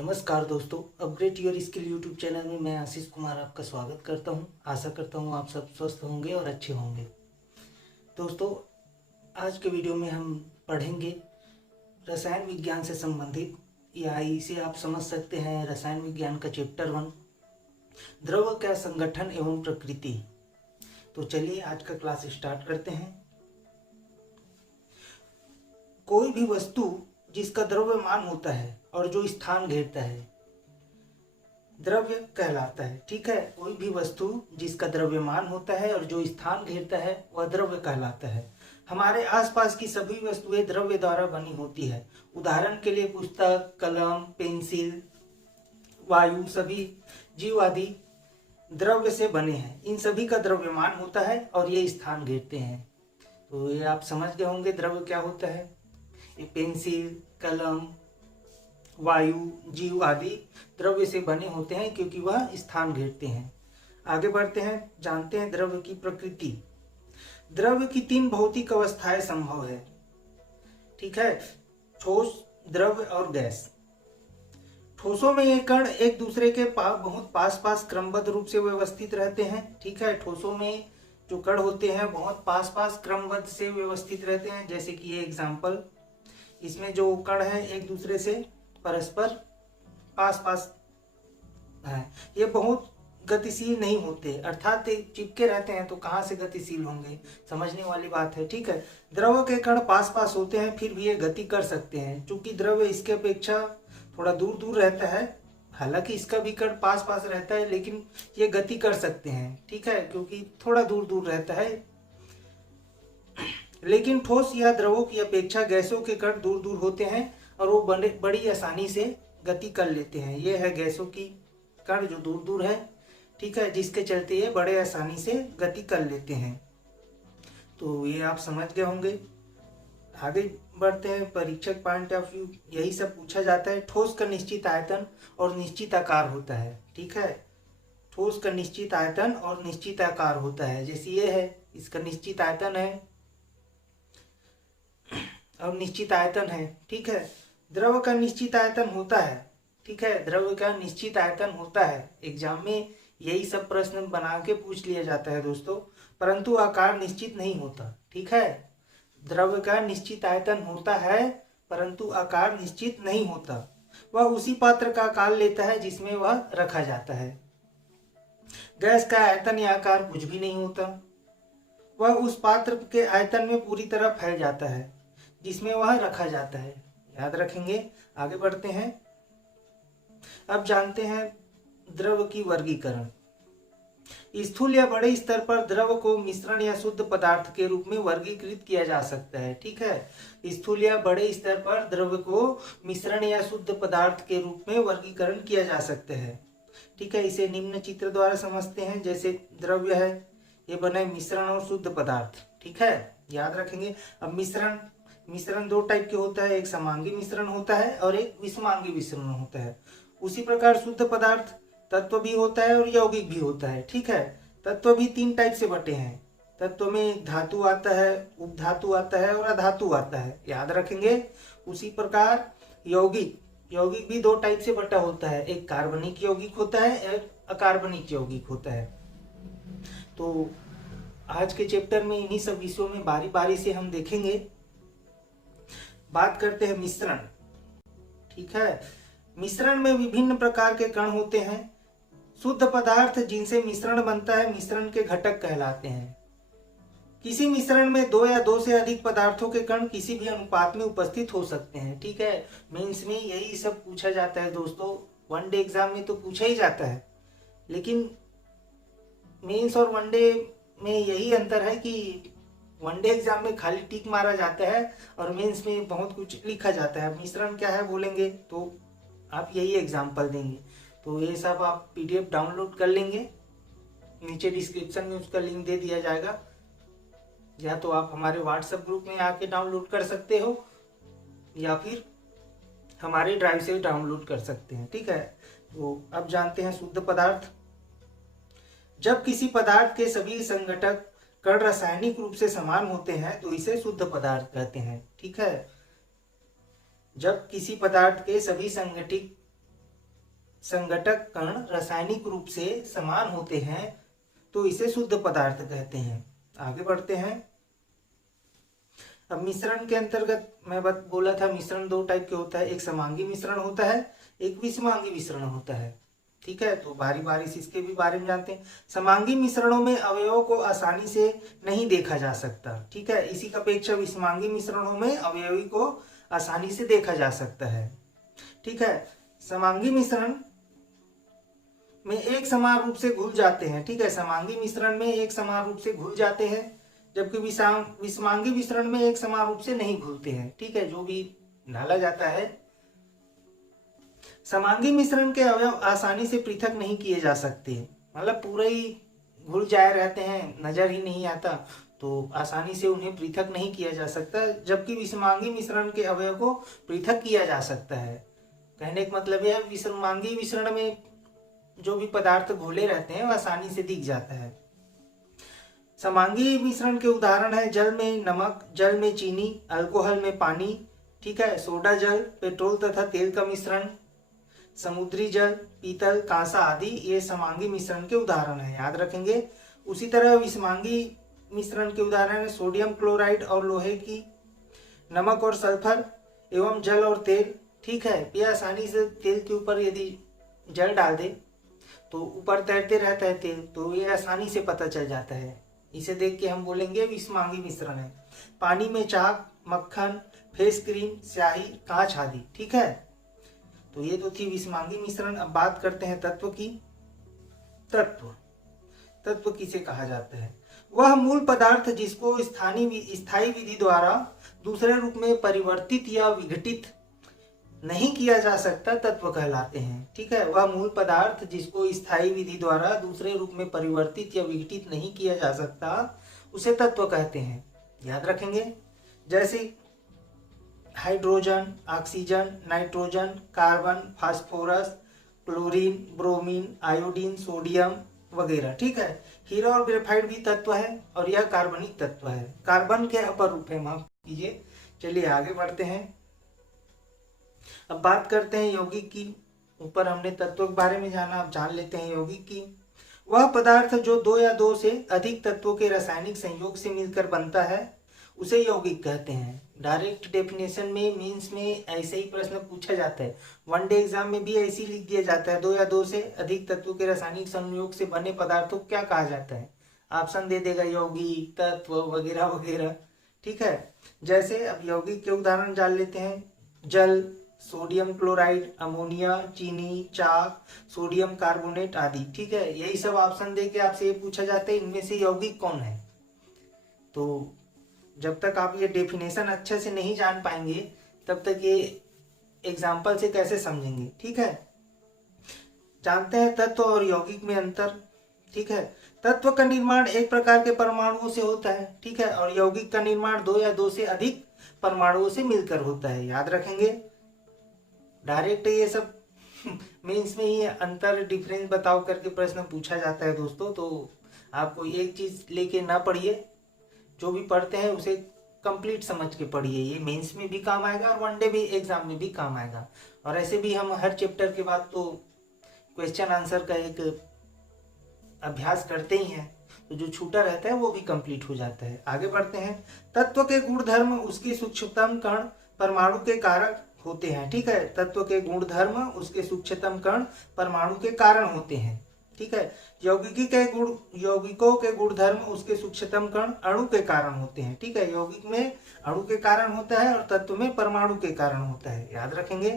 नमस्कार दोस्तों, upgrade your skill YouTube channel में मैं आशीष कुमार आपका स्वागत करता हूं। आशा करता हूं आप सब स्वस्थ होंगे और अच्छे होंगे। दोस्तों, आज के वीडियो में हम पढ़ेंगे रसायन विज्ञान से संबंधित, या इसे आप समझ सकते हैं रसायन विज्ञान का चैप्टर 1, द्रव का संगठन एवं प्रकृति। तो चलिए आज का क्लास स्टार्ट करते हैं। कोई भी वस्तु जिसका द्रव्यमान होता है और जो स्थान घेरता है द्रव्य कहलाता है। ठीक है, कोई भी वस्तु जिसका द्रव्यमान होता है और जो स्थान घेरता है वह द्रव्य कहलाता है। हमारे आसपास की सभी वस्तुएं द्रव्य द्वारा बनी होती है। उदाहरण के लिए पुस्तक, कलम, पेंसिल, वायु, सभी जीव आदि द्रव्य से बने हैं। इन सभी का द्रव्यमान होता है और ये स्थान घेरते हैं। तो ये आप समझ गए होंगे द्रव्य क्या होता है। ये पेंसिल, कलम, वायु, जीव आदि द्रव्य से बने होते हैं क्योंकि वह स्थान घेरते हैं। आगे बढ़ते हैं, जानते हैं द्रव्य की प्रकृति। द्रव्य की 3 भौतिक अवस्थाएं संभव है। ठीक है, ठोस, द्रव्य और गैस। ठोसों में ये कण एक दूसरे के बहुत पास पास क्रमबद्ध रूप से व्यवस्थित रहते हैं। ठीक है, ठोसों में जो कण होते हैं बहुत पास पास क्रमबद्ध से व्यवस्थित रहते हैं। जैसे कि ये एग्जाम्पल, इसमें जो कण है एक दूसरे से परस्पर पास पास है। ये बहुत गतिशील नहीं होते, अर्थात चिपके रहते हैं तो कहाँ से गतिशील होंगे, समझने वाली बात है। ठीक है, द्रव के कण पास पास होते हैं फिर भी ये गति कर सकते हैं। चूंकि द्रव्य इसके अपेक्षा थोड़ा दूर दूर रहता है, हालांकि इसका भी कण पास पास रहता है लेकिन ये गति कर सकते हैं। ठीक है, क्योंकि थोड़ा दूर दूर रहता है। लेकिन ठोस या द्रवों की अपेक्षा गैसों के कण दूर दूर होते हैं और वो बड़ी आसानी से गति कर लेते हैं। ये है गैसों की कण जो दूर दूर है। ठीक है, जिसके चलते ये बड़े आसानी से गति कर लेते हैं। तो ये आप समझ गए होंगे। आगे बढ़ते हैं, परीक्षक पॉइंट ऑफ व्यू यही सब पूछा जाता है। ठोस का निश्चित आयतन और निश्चित आकार होता है। ठीक है, ठोस का निश्चित आयतन और निश्चित आकार होता है। जैसे ये है, इसका निश्चित आयतन है और निश्चित आयतन है। ठीक है, द्रव का निश्चित आयतन होता है। ठीक है, द्रव का निश्चित आयतन होता है। एग्जाम में यही सब प्रश्न बना के पूछ लिया जाता है दोस्तों, परंतु आकार निश्चित नहीं होता। ठीक है, द्रव का निश्चित आयतन होता है परंतु आकार निश्चित नहीं होता। वह उसी पात्र का आकार लेता है जिसमें वह रखा जाता है। गैस का आयतन या आकार कुछ भी नहीं होता, वह उस पात्र के आयतन में पूरी तरह फैल जाता है जिसमें वह रखा जाता है। याद रखेंगे। आगे बढ़ते हैं, अब जानते हैं द्रव की वर्गीकरण। स्थूल या बड़े स्तर पर द्रव को मिश्रण या शुद्ध पदार्थ के रूप में वर्गीकृत किया जा सकता है। ठीक है, स्थूल या बड़े स्तर पर द्रव को मिश्रण या शुद्ध पदार्थ के रूप में वर्गीकरण किया जा सकता है। ठीक है, इसे निम्न चित्र द्वारा समझते हैं। जैसे द्रव्य है, ये बने मिश्रण और शुद्ध पदार्थ। ठीक है, याद रखेंगे। अब मिश्रण 2 टाइप के होता है, एक समांगी मिश्रण होता है और एक विषमांगी मिश्रण होता है। उसी प्रकार शुद्ध पदार्थ तत्व भी होता है और यौगिक भी होता है। ठीक है, तत्व भी 3 टाइप से बटे हैं। तत्व में धातु आता है, उपधातु आता है और अधातु आता है। याद रखेंगे। उसी प्रकार यौगिक भी 2 टाइप से बटा होता है, एक कार्बनिक यौगिक होता है, एक अकार्बनिक यौगिक होता है। तो आज के चैप्टर में इन्हीं सब विषयों में बारी बारी से हम देखेंगे। बात करते हैं मिश्रण। ठीक है, मिश्रण में विभिन्न प्रकार के कण होते हैं। शुद्ध पदार्थ जिनसे मिश्रण बनता है मिश्रण के घटक कहलाते हैं। किसी मिश्रण में 2 या 2 से अधिक पदार्थों के कण किसी भी अनुपात में उपस्थित हो सकते हैं। ठीक है, मेंस में यही सब पूछा जाता है दोस्तों। वनडे एग्जाम में तो पूछा ही जाता है, लेकिन मेंस और वनडे में यही अंतर है कि वनडे एग्जाम में खाली टिक मारा जाता है और मेंस में बहुत कुछ लिखा जाता है। मिश्रण क्या है बोलेंगे तो आप यही एग्जाम्पल देंगे। तो ये सब आप PDF डाउनलोड कर लेंगे, नीचे डिस्क्रिप्शन में उसका लिंक दे दिया जाएगा, या तो आप हमारे व्हाट्सएप ग्रुप में आके डाउनलोड कर सकते हो या फिर हमारे ड्राइव से डाउनलोड कर सकते हैं। ठीक है, तो अब जानते हैं शुद्ध पदार्थ। जब किसी पदार्थ के सभी संघटक कण रासायनिक रूप से समान होते हैं तो इसे शुद्ध पदार्थ कहते हैं। ठीक है, जब किसी पदार्थ के सभी संगठित संघटक कण रासायनिक रूप से समान होते हैं तो इसे शुद्ध पदार्थ कहते हैं। आगे बढ़ते हैं। अब मिश्रण के अंतर्गत मैं बोला था मिश्रण दो टाइप के होता है, एक समांगी मिश्रण होता है, एक विषमांगी मिश्रण होता है। ठीक है, तो बारी बारी से इसके भी बारे में जानते हैं। समांगी मिश्रणों में अवयवों को आसानी से नहीं देखा जा सकता। ठीक है, इसी का अपेक्षा विषमांगी मिश्रणों में अवयवी को आसानी से देखा जा सकता है। ठीक है, समांगी मिश्रण में एक समान रूप से घुल जाते हैं। ठीक है, समांगी मिश्रण में एक समान रूप से घुल जाते हैं, जबकि विषमांगी मिश्रण में एक समान रूप से नहीं घुलते हैं। ठीक है, जो भी डाला जाता है। समांगी मिश्रण के अवयव आसानी से पृथक नहीं किए जा सकते, मतलब पूरे ही घुल जाए रहते हैं, नजर ही नहीं आता, तो आसानी से उन्हें पृथक नहीं किया जा सकता, जबकि विषमांगी मिश्रण के अवयव को पृथक किया जा सकता है। कहने का मतलब यह विषमांगी मिश्रण में जो भी पदार्थ घोले रहते हैं वह आसानी से दिख जाता है। समांगी मिश्रण के उदाहरण है जल में नमक, जल में चीनी, अल्कोहल में पानी। ठीक है, सोडा जल, पेट्रोल तथा तेल का मिश्रण, समुद्री जल, पीतल, कांसा आदि ये समांगी मिश्रण के उदाहरण है, याद रखेंगे। उसी तरह विषमांगी मिश्रण के उदाहरण है सोडियम क्लोराइड और लोहे की, नमक और सल्फर एवं जल और तेल। ठीक है, ये आसानी से तेल के ऊपर यदि जल डाल दे तो ऊपर तैरते रहता है तेल, तो ये आसानी से पता चल जाता है। इसे देख के हम बोलेंगे विषमांगी मिश्रण है। पानी में चाक, मक्खन, फेस क्रीम, स्याही, कांच आदि। ठीक है, तो ये तो थी विषमांगी मिश्रण। अब बात करते हैं तत्व की। तत्व किसे कहा जाता है? वह मूल पदार्थ जिसको स्थायी विधि द्वारा दूसरे रूप में परिवर्तित या विघटित नहीं किया जा सकता तत्व कहलाते हैं। ठीक है, वह मूल पदार्थ जिसको स्थायी विधि द्वारा दूसरे रूप में परिवर्तित या विघटित नहीं किया जा सकता उसे तत्व कहते हैं, याद रखेंगे। जैसे hydrogen, oxygen, nitrogen, carbon, phosphorus, chlorine, bromine, iodine, sodium वगैरह। ठीक है, हीरा और ग्रेफाइट भी तत्व है और यह कार्बनिक तत्व है, कार्बन के अपर रूप है, माफ कीजिए। चलिए आगे बढ़ते हैं। अब बात करते हैं यौगिक की। ऊपर हमने तत्वों के बारे में जाना, अब जान लेते हैं यौगिक की। वह पदार्थ जो दो या दो से अधिक तत्वों के रासायनिक संयोग से मिलकर बनता है उसे यौगिक कहते हैं। डायरेक्ट डेफिनेशन में, मीन्स में ऐसे ही प्रश्न पूछा जाता है, वन डे एग्जाम में भी ऐसे ही लिख दिया जाता है, दो या दो से अधिक तत्वों के रासायनिक संयोग से बने पदार्थों को क्या कहा जाता है? ऑप्शन दे देगा, यौगिक, तत्व वगैरह वगैरह। ठीक है, जैसे अब यौगिक के उदाहरण जान लेते हैं। जल, सोडियम क्लोराइड, अमोनिया, चीनी, चाक, सोडियम कार्बोनेट आदि। ठीक है, यही सब ऑप्शन दे के आपसे ये पूछा जाता है इनमें से यौगिक कौन है। तो जब तक आप ये डेफिनेशन अच्छे से नहीं जान पाएंगे तब तक ये एग्जाम्पल से कैसे समझेंगे। ठीक है, जानते हैं तत्व और यौगिक में अंतर। ठीक है, तत्व का निर्माण एक प्रकार के परमाणुओं से होता है। ठीक है, और यौगिक का निर्माण दो या दो से अधिक परमाणुओं से मिलकर होता है, याद रखेंगे। डायरेक्ट ये सब मीन्स में ही अंतर, डिफरेंस बताओ करके प्रश्न पूछा जाता है दोस्तों, तो आपको एक चीज लेके ना पढ़िए, जो भी पढ़ते हैं उसे कंप्लीट समझ के पढ़िए। ये मेंस में भी काम आएगा और वनडे भी एग्जाम में भी काम आएगा। और ऐसे भी हम हर चैप्टर के बाद तो क्वेश्चन आंसर का एक अभ्यास करते ही हैं, तो जो छूटा रहता है वो भी कंप्लीट हो जाता है। आगे बढ़ते हैं। तत्व के गुणधर्म उसके सूक्ष्मतम कण परमाणु के कारक होते हैं। ठीक है, तत्व के गुणधर्म उसके सूक्ष्मतम कण परमाणु के कारण होते हैं। ठीक है, यौगिकों के गुणधर्म उसके सूक्ष्मतम कण अणु के कारण होते हैं। ठीक है, यौगिक में अणु के कारण होता है और तत्व में परमाणु के कारण होता है, याद रखेंगे।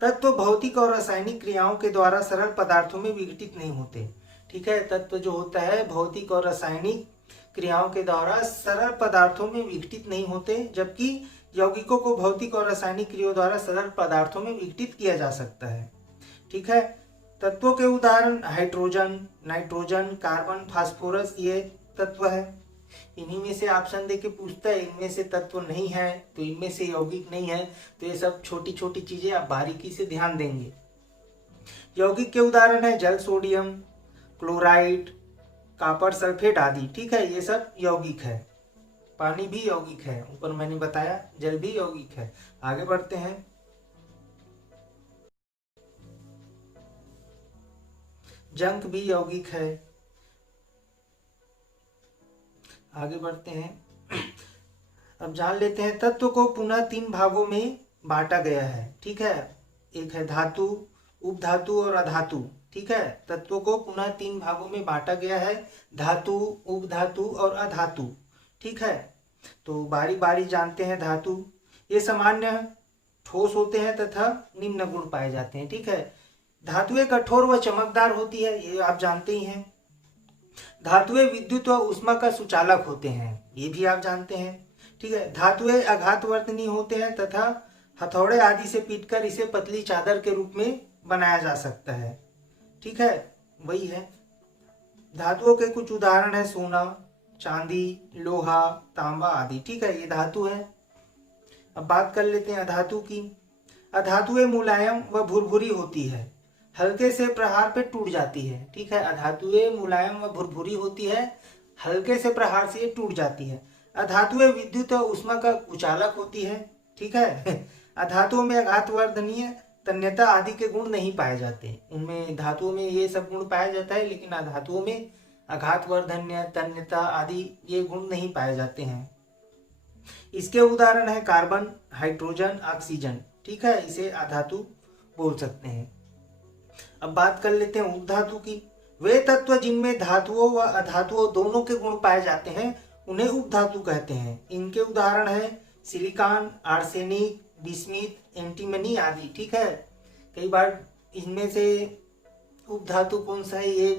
तत्व भौतिक और रासायनिक क्रियाओं के द्वारा सरल पदार्थों में विघटित नहीं होते। ठीक है, तत्व जो होता है भौतिक और रासायनिक क्रियाओं के द्वारा सरल पदार्थों में विघटित नहीं होते, जबकि यौगिकों को भौतिक और रासायनिक क्रियाओं द्वारा सरल पदार्थों में विघटित किया जा सकता है। ठीक है, तत्वों के उदाहरण हाइड्रोजन, नाइट्रोजन, कार्बन, फास्फोरस ये तत्व है। इन्हीं में से ऑप्शन देके पूछता है इनमें से तत्व नहीं है तो इनमें से यौगिक नहीं है, तो ये सब छोटी छोटी चीजें आप बारीकी से ध्यान देंगे। यौगिक के उदाहरण है जल, सोडियम क्लोराइड, कॉपर सल्फेट आदि। ठीक है, ये सब यौगिक है। पानी भी यौगिक है, ऊपर मैंने बताया, जल भी यौगिक है। आगे बढ़ते हैं। जंक भी यौगिक है। आगे बढ़ते हैं। अब जान लेते हैं तत्व को पुनः 3 भागों में बांटा गया है। ठीक है, एक है धातु, उपधातु और अधातु। ठीक है, तत्व को पुनः 3 भागों में बांटा गया है, धातु, उपधातु और अधातु। ठीक है, तो बारी बारी जानते हैं। धातु, ये सामान्य ठोस होते हैं तथा निम्न गुण पाए जाते हैं। ठीक है, धातुएं कठोर व चमकदार होती है, ये आप जानते ही हैं। धातुएं विद्युत व उष्मा का सुचालक होते हैं, ये भी आप जानते हैं। ठीक है, धातुएं आघातवर्तनीय होते हैं तथा हथौड़े आदि से पीटकर इसे पतली चादर के रूप में बनाया जा सकता है। ठीक है, वही है। धातुओं के कुछ उदाहरण है सोना, चांदी, लोहा, तांबा आदि। ठीक है, ये धातु है। अब बात कर लेते हैं अधातु की। अधातुएं मुलायम व भुरभुरी होती है, हल्के से प्रहार पे टूट जाती है। ठीक है, अधातुएं मुलायम व भुरभुरी होती है, हल्के से प्रहार से ये टूट जाती है। अधातुएं विद्युत और उष्मा का कुचालक होती है। ठीक है, अधातुओं में आघातवर्धनीय, तन्यता आदि के गुण नहीं पाए जाते। उनमें धातुओं में ये सब गुण पाया जाता है, लेकिन अधातुओं में आघातवर्धन्य, तन्यता आदि ये गुण नहीं पाए जाते हैं। इसके उदाहरण है कार्बन, हाइड्रोजन, ऑक्सीजन। ठीक है, इसे अधातु बोल सकते हैं। अब बात कर लेते हैं उपधातु की। वे तत्व जिनमें धातुओं व अधातुओं दोनों के गुण पाए जाते हैं उन्हें उपधातु कहते हैं। इनके उदाहरण है सिलिकॉन, आर्सेनिक, बिस्मिथ, एंटीमनी आदि। ठीक है, कई बार इनमें से उपधातु कौन सा है ये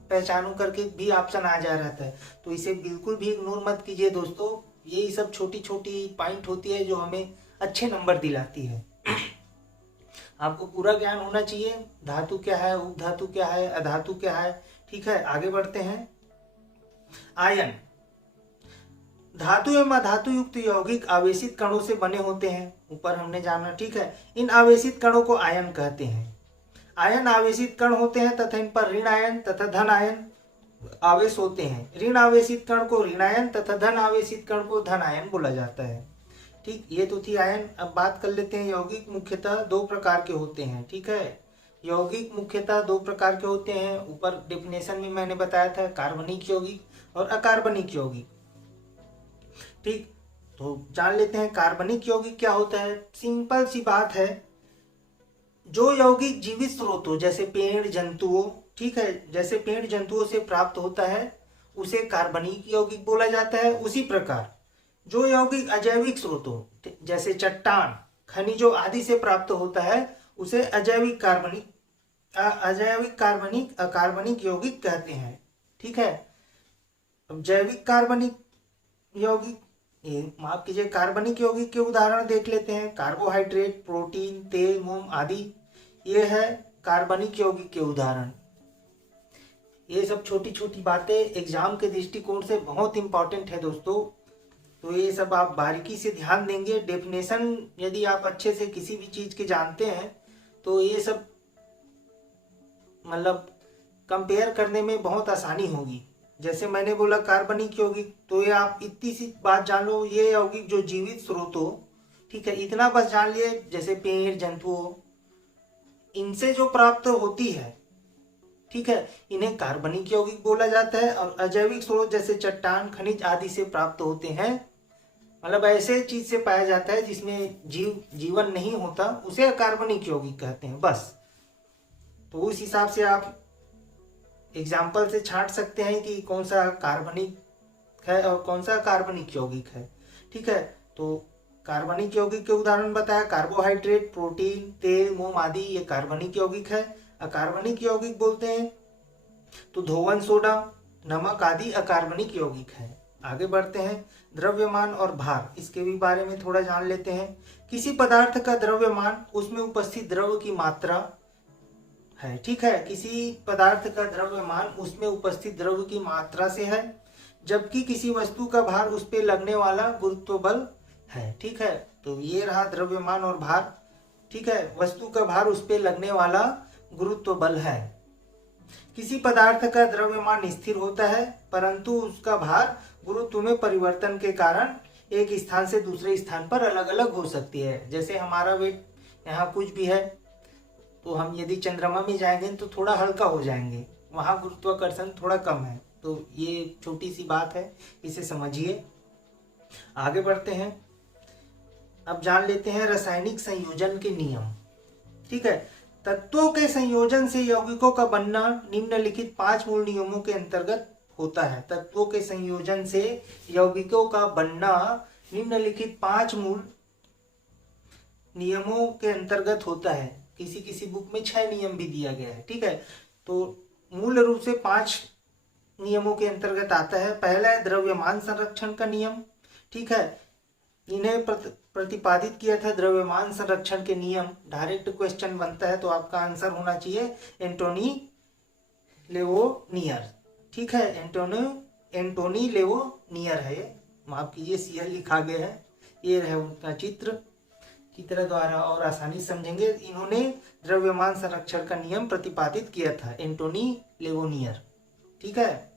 पहचानो करके भी ऑप्शन आ जा रहता है, तो इसे बिल्कुल भी इग्नोर मत कीजिए दोस्तों। यही सब छोटी छोटी पॉइंट होती है जो हमें अच्छे नंबर दिलाती है। आपको पूरा ज्ञान होना चाहिए, धातु क्या है, उपधातु क्या है, अधातु क्या है। ठीक है, आगे बढ़ते हैं। आयन, धातु एवं अधातु युक्त यौगिक आवेशित कणों से बने होते हैं, ऊपर हमने जाना। ठीक है, इन आवेशित कणों को आयन कहते हैं। आयन आवेशित कण होते हैं तथा इन पर ऋण आयन तथा धन आयन आवेश होते हैं। ऋण आवेशित कण को ऋण आयन तथा धन आवेशित कण को धन आयन बोला जाता है। ठीक, ये तो थी आयन। अब बात कर लेते हैं यौगिक मुख्यतः 2 प्रकार के होते हैं। ठीक है, यौगिक मुख्यतः 2 प्रकार के होते हैं। ऊपर डेफिनेशन में मैंने बताया था, कार्बनिक यौगिक और अकार्बनिक यौगिक। ठीक, तो जान लेते हैं कार्बनिक यौगिक क्या होता है। सिंपल सी बात है, जो यौगिक जीवित स्रोत हो, जैसे पेड़, जंतुओं, ठीक है, जैसे पेड़ जंतुओं से प्राप्त होता है उसे कार्बनिक यौगिक बोला जाता है। उसी प्रकार जो यौगिक अजैविक स्रोत हो, जैसे चट्टान, खनिजों आदि से प्राप्त होता है उसे अजैविक कार्बनिक, अकार्बनिक यौगिक कहते हैं। ठीक है, अब जैविक कार्बनिक यौगिक, माफ कीजिए, कार्बनिक यौगिक के उदाहरण देख लेते हैं। कार्बोहाइड्रेट, प्रोटीन, तेल, मोम आदि, ये है कार्बनिक यौगिक के उदाहरण। ये सब छोटी छोटी बातें एग्जाम के दृष्टिकोण से बहुत इंपॉर्टेंट है दोस्तों, तो ये सब आप बारीकी से ध्यान देंगे। डेफिनेशन यदि आप अच्छे से किसी भी चीज के जानते हैं तो ये सब मतलब कंपेयर करने में बहुत आसानी होगी। जैसे मैंने बोला कार्बनिक यौगिक, तो ये आप इतनी सी बात जान लो, ये यौगिक जो जीवित स्रोत हो, ठीक है, इतना बस जान लिए, जैसे पेड़, जंतुओं, इनसे जो प्राप्त होती है, ठीक है, इन्हें कार्बनिक यौगिक बोला जाता है। और अजैविक स्रोत जैसे चट्टान, खनिज आदि से प्राप्त होते हैं, मतलब ऐसे चीज से पाया जाता है जिसमें जीवन नहीं होता, उसे अकार्बनिक यौगिक कहते हैं। बस, तो उस हिसाब से आप एग्जाम्पल से छांट सकते हैं कि कौन सा कार्बनिक है और कौन सा कार्बनिक यौगिक है। ठीक है, तो कार्बनिक यौगिक के उदाहरण बताया, कार्बोहाइड्रेट, प्रोटीन, तेल, मोम आदि, ये कार्बनिक यौगिक है। अकार्बनिक यौगिक बोलते हैं तो धोवन, सोडा, नमक आदि अकार्बनिक यौगिक है। आगे बढ़ते हैं। द्रव्यमान और भार, इसके भी बारे में थोड़ा जान लेते हैं। किसी पदार्थ का द्रव्यमान उसमें उपस्थित द्रव्य की मात्रा है। ठीक है, किसी पदार्थ का द्रव्यमान उसमें उपस्थित द्रव्य की मात्रा से है, जबकि किसी वस्तु का भार उस पर लगने वाला गुरुत्व बल है। ठीक है, तो ये रहा द्रव्यमान और भार। ठीक है, वस्तु का भार उस पर लगने वाला गुरुत्व बल है। किसी पदार्थ का द्रव्यमान स्थिर होता है, परंतु उसका भार गुरुत्व में परिवर्तन के कारण एक स्थान से दूसरे स्थान पर अलग अलग हो सकती है। जैसे हमारा वेट यहाँ कुछ भी है, तो हम यदि चंद्रमा में जाएंगे तो थोड़ा हल्का हो जाएंगे, वहाँ गुरुत्वाकर्षण थोड़ा कम है। तो ये छोटी सी बात है, इसे समझिए। आगे बढ़ते हैं, अब जान लेते हैं रासायनिक संयोजन के नियम। ठीक है, तत्वों के संयोजन से यौगिकों का बनना निम्नलिखित 5 मूल नियमों के अंतर्गत होता है। तत्वों के संयोजन से यौगिकों का बनना निम्नलिखित 5 मूल नियमों के अंतर्गत होता है। किसी किसी बुक में 6 नियम भी दिया गया है। ठीक है, तो मूल रूप से 5 नियमों के अंतर्गत आता है। पहला है द्रव्यमान संरक्षण का नियम। ठीक है, इन्हें प्रतिपादित किया था द्रव्यमान संरक्षण के नियम। डायरेक्ट क्वेश्चन बनता है तो आपका आंसर होना चाहिए एंटोनी लेवोनियर। ठीक है, एंटोनी लेवोनियर है, माफ कीजिए सीएल लिखा गया है। ये है उनका चित्र द्वारा और आसानी समझेंगे। इन्होंने द्रव्यमान संरक्षण का नियम प्रतिपादित किया था, एंटोनी लेवोनियर। ठीक है,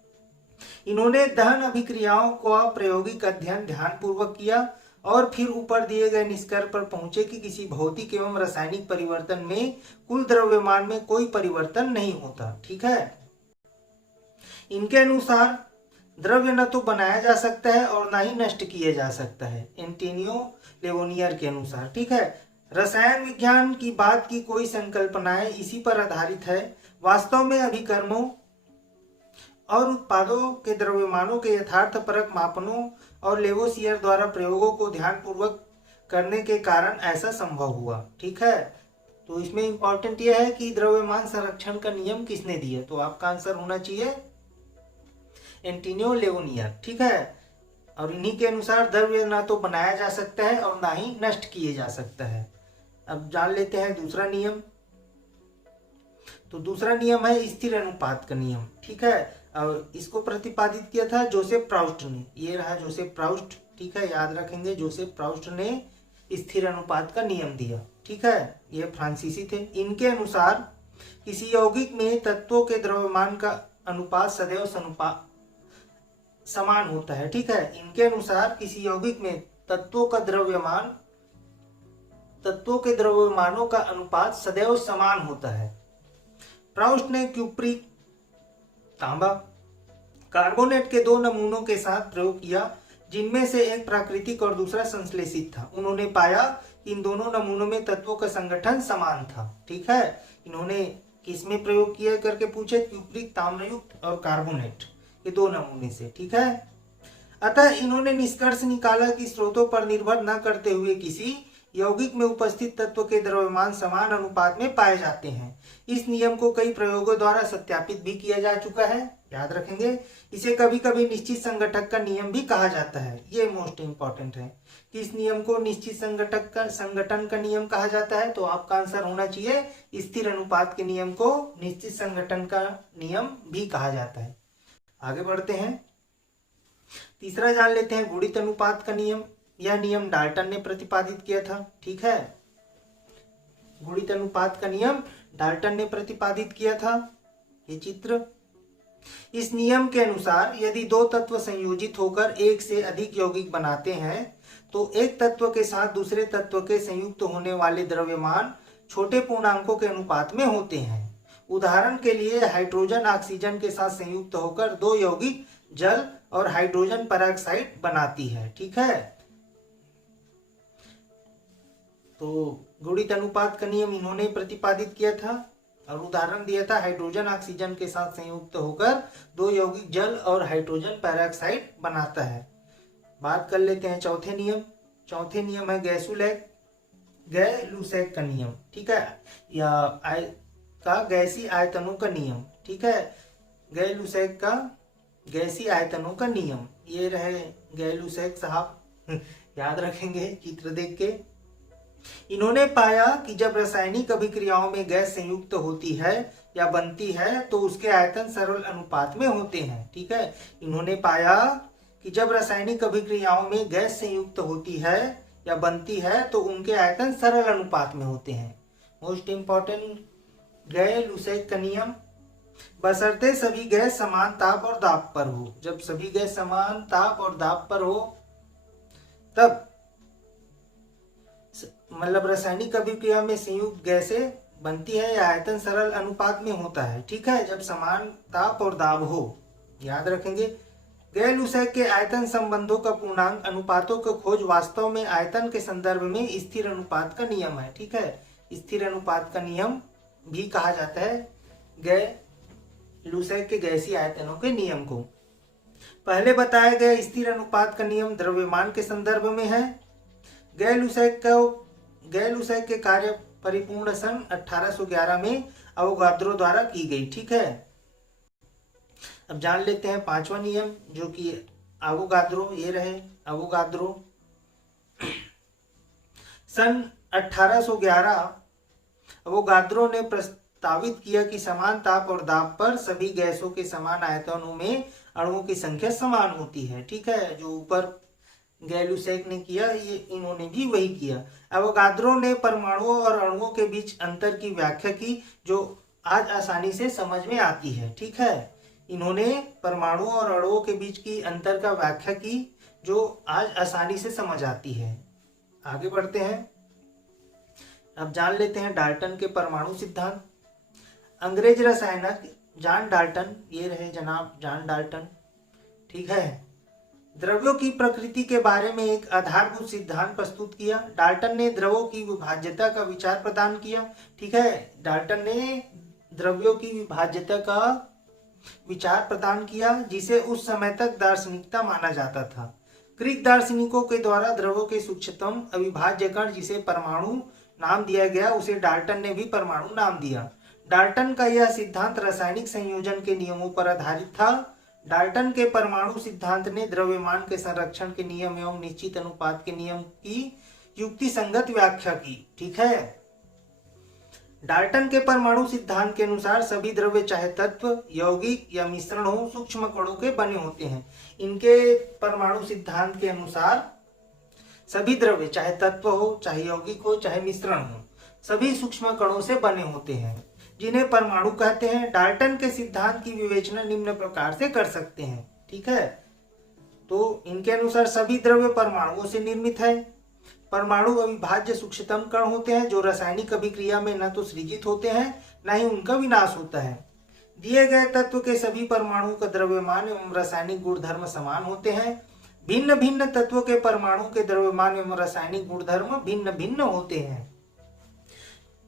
इन्होंने दहन अभिक्रियाओं का प्रायोगिक अध्ययन ध्यानपूर्वक किया और फिर ऊपर दिए गए निष्कर्ष पर पहुंचे कि किसी भौतिक एवं रासायनिक परिवर्तन में कुल द्रव्यमान में कोई परिवर्तन नहीं होता। ठीक है, इनके अनुसार द्रव्य न तो बनाया जा सकता है और न ही नष्ट किया जा सकता है, एंटोनियो लेवोनियर के अनुसार। ठीक है, रसायन विज्ञान की बात की कोई संकल्पनाएं इसी पर आधारित है। वास्तव में अभिकर्मों और उत्पादों के द्रव्यमानों के यथार्थपरक मापनों और लेवोसियर द्वारा प्रयोगों को ध्यानपूर्वक करने के कारण ऐसा संभव हुआ। ठीक है, तो इसमें इंपॉर्टेंट यह है कि द्रव्यमान संरक्षण का नियम किसने दिया, तो आपका आंसर होना चाहिए एंटोनियो लेवोनियर। ठीक है, और इन्हीं के अनुसार द्रव्य ना तो बनाया जा सकता है और ना ही नष्ट किए जा सकता है। अब जान लेते हैं दूसरा नियम। तो दूसरा नियम है स्थिर अनुपात का नियम। ठीक है, और इसको प्रतिपादित किया था जोसेफ प्राउस्ट ने। ये रहा जोसेफ प्राउस्ट। ठीक है, याद रखेंगे, जोसेफ प्राउस्ट ने स्थिर अनुपात का नियम दिया। ठीक है, ये फ्रांसीसी थे। इनके अनुसार किसी यौगिक में तत्वों के द्रव्यमान का अनुपात सदैव समान होता है। ठीक है, इनके अनुसार किसी यौगिक में तत्वों के द्रव्यमानों का अनुपात सदैव समान होता है। प्राउस्ट ने क्यूप्रिक, तांबा, कार्बोनेट के 2 नमूनों के साथ प्रयोग किया, जिनमें से एक प्राकृतिक और दूसरा संश्लेषित था। उन्होंने पाया कि इन दोनों नमूनों में तत्वों का संगठन समान था। ठीक है, इन्होंने किसमें प्रयोग किया करके पूछे, क्यूप्रिक, ताम्रयुक्त और कार्बोनेट के 2 नमूने से। ठीक है, अतः इन्होंने निष्कर्ष निकाला कि स्रोतों पर निर्भर न करते हुए किसी यौगिक में उपस्थित तत्व के द्रव्यमान समान अनुपात में पाए जाते हैं। इस नियम को कई प्रयोगों द्वारा सत्यापित भी किया जा चुका है, याद रखेंगे। इसे कभी कभी निश्चित संगठक का नियम भी कहा जाता है। ये मोस्ट इंपॉर्टेंट है कि इस नियम को निश्चित संगठन का नियम कहा जाता है। तो आपका आंसर होना चाहिए स्थिर अनुपात के नियम को निश्चित संगठन का नियम भी कहा जाता है। आगे बढ़ते हैं, तीसरा जान लेते हैं गुणित अनुपात का नियम। यह नियम डाल्टन ने प्रतिपादित किया था। ठीक है, गुणित अनुपात का नियम डाल्टन ने प्रतिपादित किया था। ये चित्र, इस नियम के अनुसार यदि 2 तत्व संयोजित होकर एक से अधिक यौगिक बनाते हैं तो एक तत्व के साथ दूसरे तत्व के संयुक्त होने वाले द्रव्यमान छोटे पूर्णांकों के अनुपात में होते हैं। उदाहरण के लिए हाइड्रोजन ऑक्सीजन के साथ संयुक्त होकर 2 यौगिक जल और हाइड्रोजन पेरोक्साइड बनाती है। ठीक है, तो गुणित अनुपात का नियम इन्होंने प्रतिपादित किया था और उदाहरण दिया था हाइड्रोजन ऑक्सीजन के साथ संयुक्त होकर 2 यौगिक जल और हाइड्रोजन पेरोक्साइड बनाता है। बात कर लेते हैं चौथे नियम। चौथे नियम है गै-लुसैक का नियम। ठीक है, या गैसीय आयतनों का नियम। ठीक है, गै-लुसैक का गैसीय आयतनों का नियम। ये रहे गै-लुसैक साहब याद रखेंगे चित्र देख के। इन्होंने पाया कि जब रासायनिक अभिक्रियाओं में गैस संयुक्त होती है या बनती है तो उसके आयतन सरल अनुपात में होते हैं। ठीक है, इन्होंने पाया कि जब रासायनिक अभिक्रियाओं में गैस संयुक्त होती है या बनती है तो उनके आयतन सरल अनुपात में होते हैं। मोस्ट इंपॉर्टेंट गै-लुसैक का नियम, बशर्ते सभी गैस समान ताप और दाब पर हो। जब सभी गैस समान ताप और दाब पर हो तब मतलब रासायनिक अभिक्रिया में संयुक्त गैसें बनती है या आयतन सरल अनुपात में होता है, ठीक है, जब समान ताप और दाब हो। याद रखेंगे। गैर-लूसैक के आयतन संबंधों का पूर्णांक अनुपातों की खोज वास्तव में आयतन के संदर्भ में स्थिर अनुपात का नियम है, ठीक है। स्थिर अनुपात का नियम भी कहा जाता है गैर-लूसैक के गैसीय आयतनों के नियम को। पहले बताया गया स्थिर अनुपात का नियम द्रव्यमान के संदर्भ में है। गैर-लूसैक के कार्य परिपूर्ण सन 1811 में अवोगाद्रो द्वारा की गई, ठीक है। अब जान लेते हैं पांचवा नियम, जो कि अवोगाद्रो, ये रहे अवोगाद्रो। सन 1811 अवोगाद्रो ने प्रस्तावित किया कि समान ताप और दाब पर सभी गैसों के समान आयतनों में अणुओं की संख्या समान होती है, ठीक है। जो ऊपर गैर-लूसैक ने किया, ये इन्होंने भी वही किया। अवोगाद्रो ने परमाणुओं और अणुओं के बीच अंतर की व्याख्या की, जो आज आसानी से समझ में आती है, ठीक है। इन्होंने परमाणुओं और अणुओं के बीच की अंतर का व्याख्या की, जो आज आसानी से समझ आती है। आगे बढ़ते हैं। अब जान लेते हैं डाल्टन के परमाणु सिद्धांत। अंग्रेज रसायनज्ञ जॉन डाल्टन, ये रहे जनाब जॉन डाल्टन, ठीक है, द्रव्यों की प्रकृति के बारे में एक आधारभूत सिद्धांत प्रस्तुत किया। डाल्टन ने द्रवों की विभाज्यता का विचार प्रदान किया, ठीक है। डाल्टन ने द्रव्यों की विभाज्यता का विचार प्रदान किया, जिसे उस समय तक दार्शनिकता माना जाता था। ग्रीक दार्शनिकों के द्वारा द्रव्यों के सूक्ष्मतम अविभाज्य कण, जिसे परमाणु नाम दिया गया, उसे डाल्टन ने भी परमाणु नाम दिया। डाल्टन का यह सिद्धांत रासायनिक संयोजन के नियमों पर आधारित था। डाल्टन के परमाणु सिद्धांत ने द्रव्यमान के संरक्षण के नियम एवं निश्चित अनुपात के नियम की युक्ति संगत व्याख्या की, ठीक है। डाल्टन के परमाणु सिद्धांत के अनुसार सभी द्रव्य, चाहे तत्व, यौगिक या मिश्रण हो, सूक्ष्म कणों के बने होते हैं। इनके परमाणु सिद्धांत के अनुसार सभी द्रव्य, चाहे तत्व हो, चाहे यौगिक हो, चाहे मिश्रण हो, सभी सूक्ष्म कणों से बने होते हैं, जिन्हें परमाणु कहते हैं। डाल्टन के सिद्धांत की विवेचना निम्न प्रकार से कर सकते हैं, ठीक है। तो इनके अनुसार सभी द्रव्य परमाणुओं से निर्मित है। परमाणु अविभाज्य सूक्ष्मतम कण होते हैं, जो रासायनिक अभिक्रिया में न तो सृजित होते हैं, न ही उनका विनाश होता है। दिए गए तत्व के सभी परमाणुओं का द्रव्यमान एवं रासायनिक गुणधर्म समान होते हैं। भिन्न भिन्न तत्वों के परमाणु के द्रव्यमान एवं रासायनिक गुणधर्म भिन्न भिन्न होते हैं।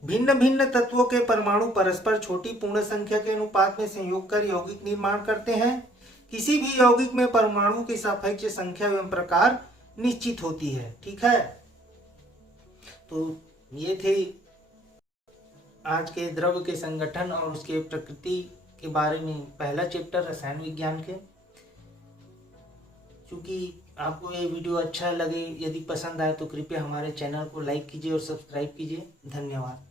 भिन्न भिन्न तत्वों के परमाणु परस्पर छोटी पूर्ण संख्या के अनुपात में संयोग कर यौगिक निर्माण करते हैं। किसी भी यौगिक में परमाणु की सापेक्ष संख्या एवं प्रकार निश्चित होती है, ठीक है। तो ये थे आज के द्रव्य के संगठन और उसके प्रकृति के बारे में पहला चैप्टर रसायन विज्ञान के। क्योंकि आपको ये वीडियो अच्छा लगे, यदि पसंद आए तो कृपया हमारे चैनल को लाइक कीजिए और सब्सक्राइब कीजिए। धन्यवाद।